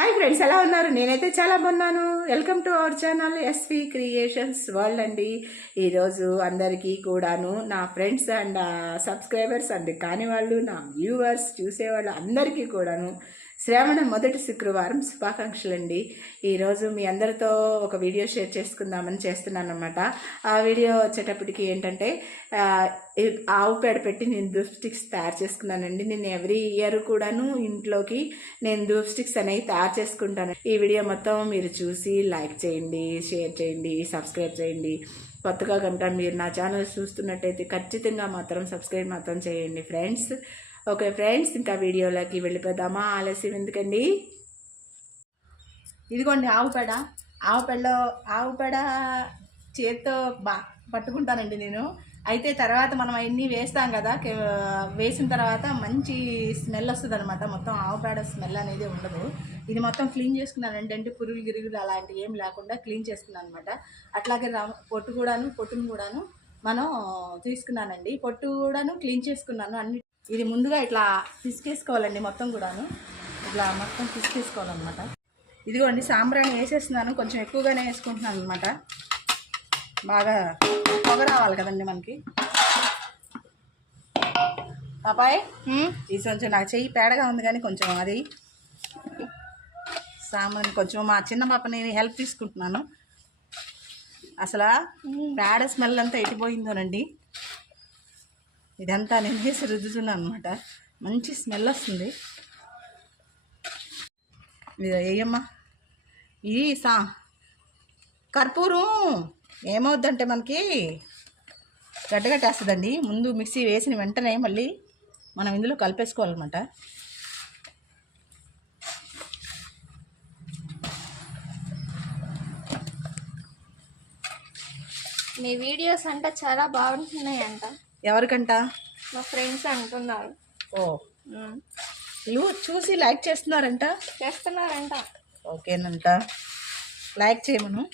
Hi friends ఎలా ఉన్నారు? నేనైతే చాలా బాగున్నాను. Welcome to our channel SV creations world అండి. ఈరోజు అందరికీ కూడాను నా ఫ్రెండ్స్ అండ్ సబ్స్క్రైబర్స్ అండ్ కాని వాళ్ళు నా వ్యూవర్స్ చూసేవాళ్ళు అందరికీ కూడాను శ్రావణ మొదటి శుక్రవారం శుభాకాంక్షలు అండి ఈరోజు మీ అందరితో ఒక వీడియో షేర్ చేసుకుందామని చేస్తున్నాను అనమాట ఆ వీడియో వచ్చేటప్పటికి ఏంటంటే ఆవు పేడ పెట్టి నేను ధూప్ స్టిక్స్ తయారు చేసుకున్నానండి. నేను ఎవ్రీ ఇయర్ కూడాను ఇంట్లోకి నేను ధూప్ స్టిక్స్ అనేవి తయారు చేసుకుంటాను. ఈ వీడియో మొత్తం మీరు చూసి లైక్ చేయండి షేర్ చేయండి సబ్స్క్రైబ్ చేయండి. కొత్తగా కనుక మీరు నా ఛానల్ చూస్తున్నట్టయితే ఖచ్చితంగా మాత్రం సబ్స్క్రైబ్ మాత్రం చేయండి ఫ్రెండ్స్. ఓకే ఫ్రెండ్స్ ఇంకా వీడియోలోకి వెళ్ళిపోదామా? ఆలస్యం ఎందుకండి? ఇదిగోండి ఆవు పేడ ఆవు పేడలో ఆవు పేడ చేత్తో బా పట్టుకుంటానండి నేను. అయితే తర్వాత మనం అవన్నీ వేస్తాం కదా వేసిన తర్వాత మంచి స్మెల్ వస్తుంది అనమాట మొత్తం ఆవు పేడ స్మెల్ అనేది ఉండదు. ఇది మొత్తం క్లీన్ చేసుకున్నాను. అంటే పురుగులు గిరుగులు అలాంటివి ఏం లేకుండా క్లీన్ చేసుకున్నాను అనమాట అట్లాగే పొట్టు కూడాను పొట్టును కూడాను మనం తీసుకున్నానండి. పొట్టు కూడాను క్లీన్ చేసుకున్నాను. అన్ని ఇది ముందుగా ఇట్లా పిసికేసుకోవాలండి మొత్తం కూడాను. ఇట్లా మొత్తం పిసికేసుకోవాలన్నమాట. ఇదిగోండి సాంబ్రాణి వేసేస్తున్నాను. కొంచెం ఎక్కువగానే వేసుకుంటున్నాను అనమాట బాగా పొగ రావాలి కదండి మనకి. పాపాయ్ ఇది కొంచెం నాకు చెయ్యి పేడగా ఉంది కానీ కొంచెం అది సాంబ్రాణి కొంచెం మా చిన్న పాప నేను హెల్ప్ తీసుకుంటున్నాను. అసలు పేడ స్మెల్ అంతా ఎట్టిపోయిందోనండి ఇదంతా నేను వేసి రుద్దుతున్నాను అనమాట మంచి స్మెల్ వస్తుంది. ఇది వేయమ్మా ఇది సా. కర్పూరం ఏమవుద్దంటే మనకి గడ్డగట్టేస్తుందండి. ముందు మిక్సీ వేసిన వెంటనే మళ్ళీ మనం ఇందులో కలిపేసుకోవాలన్నమాట. మీ వీడియోస్ అంటే చాలా బాగుంటున్నాయంట. ఎవరికంట? మా ఫ్రెండ్స్ అంటున్నారు. ఓ. ఇవి చూసి లైక్ చేస్తున్నారంట? చేస్తున్నారంట. ఓకేనంట. లైక్ చేయమను.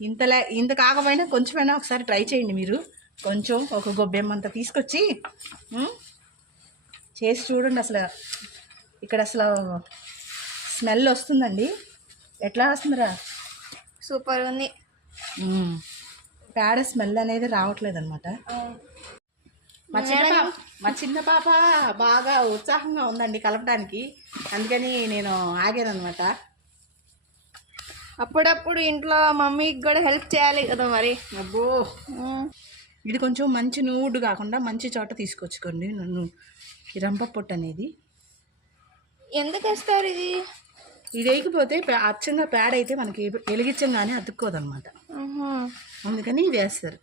ఇంత ఇంత కాకపోయినా కొంచెమైనా ఒకసారి ట్రై చేయండి మీరు. కొంచెం ఒక గొబ్బెమ్మంత తీసుకొచ్చి చేసి చూడండి అసలు. ఇక్కడ అసలు స్మెల్ వస్తుందండి. ఎట్లా వస్తుందిరా సూపర్ ఉంది. పేడ స్మెల్ అనేది రావట్లేదు అనమాట మా చిన్న పాప మా చిన్న పాప బాగా ఉత్సాహంగా ఉందండి కలపడానికి. అందుకని నేను ఆగాను అనమాట అప్పుడప్పుడు ఇంట్లో మమ్మీకి కూడా హెల్ప్ చేయాలి కదా మరి. అబ్బో. ఇది కొంచెం మంచి నూడు కాకుండా మంచి చోట తీసుకొచ్చుకోండి. నన్ను రంప పొట్టు అనేది. ఎందుకు వేస్తారు ఇది? ఇది వేయకపోతే అచ్చంగా పేడ అయితే మనకి వెలిగించంగానే అతుక్కోదన్నమాట. ఉహు. అందుకని ఇది వేస్తారు.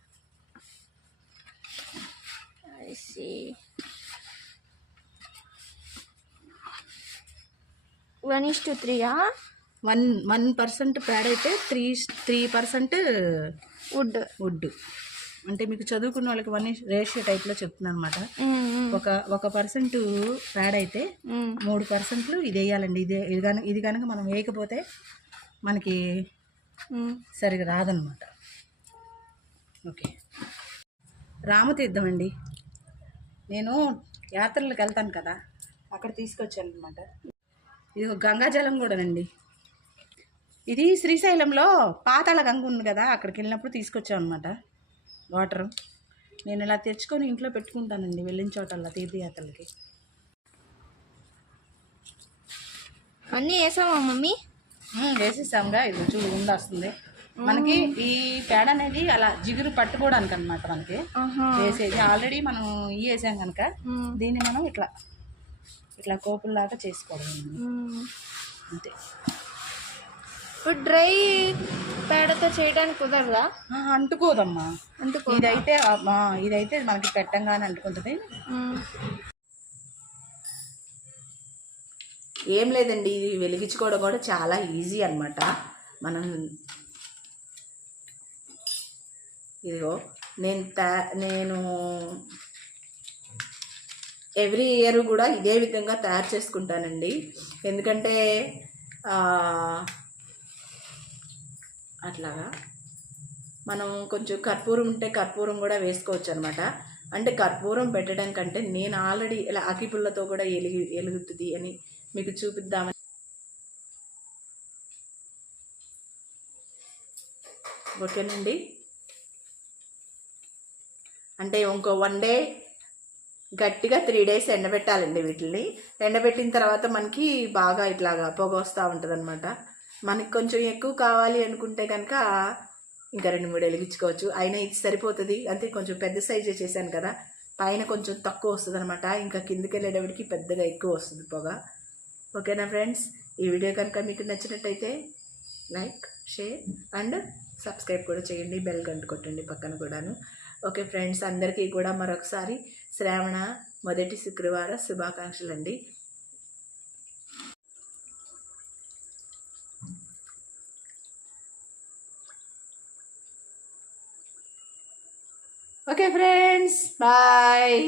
వన్ ఇస్ టు త్రీయా వన్ వన్ పర్సెంట్ పేడ అయితే three three percent wood wood. అంటే మీకు చదువుకున్న వాళ్ళకి వన్ రేషియో టైప్లో చెప్తున్నాను అనమాట ఒక ఒక పర్సెంట్ పేడ అయితే మూడు పర్సెంట్లు ఇది వేయాలండి. ఇది ఇది కనుక ఇది కనుక మనం వేయకపోతే మనకి సరిగా రాదనమాట. ఓకే. రామతీర్థం అండి నేను యాత్రలకు వెళ్తాను కదా అక్కడ తీసుకొచ్చాను అనమాట ఇది గంగాజలం కూడానండి. ఇది శ్రీశైలంలో పాతాళ గంగ ఉంది కదా అక్కడికి వెళ్ళినప్పుడు తీసుకొచ్చాం అనమాట వాటర్. నేను ఇలా తెచ్చుకొని ఇంట్లో పెట్టుకుంటానండి వెళ్ళిన చోటల్లా తీర్థయాత్రలకి. అన్నీ వేసావా మమ్మీ? వేసేసాంగా. ఇది చూడు ఉండ వస్తుంది. మనకి ఈ పేడ అనేది అలా జిగురు పట్టుకోవడానికి అనమాట మనకి. వేసేది. ఆల్రెడీ మనం ఇవి వేసాం కనుక. దీన్ని మనం ఇట్లా ఇట్లా కోపుల్లాగా చేసుకోవడం. అంతే. ఇప్పుడు డ్రై పేడతో చేయడానికి కుదరదా? ఆ, అంటుకోదమ్మా. అందుకో ఇదైతే ఆ, ఇదైతే మనకి పెట్టంగానే అంటుకుంటుంది. ఏం లేదండి ఇది వెలిగించుకోవడం కూడా చాలా ఈజీ అన్నమాట. మనం ఇదిగో నేను నేను ఎవ్రీ ఇయర్ కూడా ఇదే విధంగా తయారు చేసుకుంటానండి. ఎందుకంటే అట్లాగా మనం కొంచెం కర్పూరం ఉంటే కర్పూరం కూడా వేసుకోవచ్చు అనమాట అంటే కర్పూరం పెట్టడం కంటే నేను ఆల్రెడీ ఇలా అకిపుల్లతో కూడా ఎలిగి ఎలుగుతుంది అని మీకు చూపిద్దామని ఓకేనండి? అంటే ఇంకో వన్ డే గట్టిగా త్రీ డేస్ ఎండబెట్టాలండి వీటిని ఎండబెట్టిన తర్వాత మనకి బాగా ఇట్లాగా పొగ వస్తూ ఉంటుంది అనమాట మనకి కొంచెం ఎక్కువ కావాలి అనుకుంటే కనుక ఇంకా రెండు మూడు వెలిగించుకోవచ్చు. అయినా ఇది సరిపోతుంది. అంటే కొంచెం పెద్ద సైజే చేశాను కదా పైన కొంచెం తక్కువ వస్తుంది అనమాట ఇంకా కిందకి వెళ్ళేటప్పటికి పెద్దగా ఎక్కువ వస్తుంది పొగ. ఓకేనా ఫ్రెండ్స్? ఈ వీడియో కనుక మీకు నచ్చినట్టయితే లైక్ షేర్ అండ్ సబ్స్క్రైబ్ కూడా చేయండి. బెల్ గంట కొట్టండి పక్కన కూడాను. ఓకే ఫ్రెండ్స్ అందరికీ కూడా మరొకసారి శ్రావణ మొదటి శుక్రవార శుభాకాంక్షలు అండి ఓకే ఫ్రెండ్స్ బాయ్.